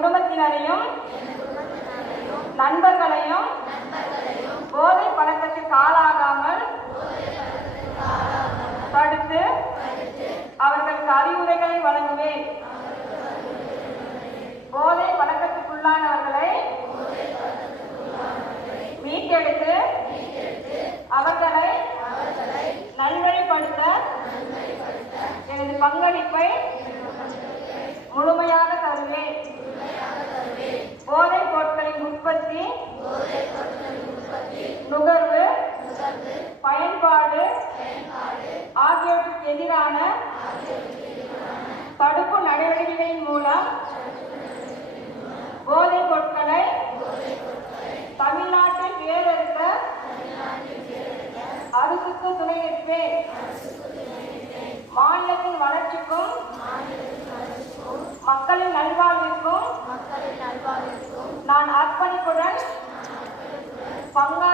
குடும்பத்தினரையும் நண்பர்களையும் போதை பழக்கத்துக்கு ஆளாகாமல் தடுத்து அவர்களுக்கு அறிவுரைகளை வழங்குவேன். போதை பழக்கத்துக்குள்ளானவர்களை மீட்டெடுத்து அவர்களை நல்வழிப்படுத்த எனது பங்களிப்பை முழுமையாக தருவேன். போதைப் பொருட்களின் உற்பத்தி, நுகர்வு, பயன்பாடு ஆகியவற்றுக்கு எதிரான தடுப்பு நடவடிக்கைகளின் மூலம் போதைப் பொருட்களை தமிழ்நாட்டில் வேறறுக்க அரசுக்கு துணை நிற்பேன். மாநிலத்தின் வளர்ச்சிக்கும் மக்களின் நல்வாழ்விற்கும் நான் அர்ப்பணிப்புடன் பங்காற்ற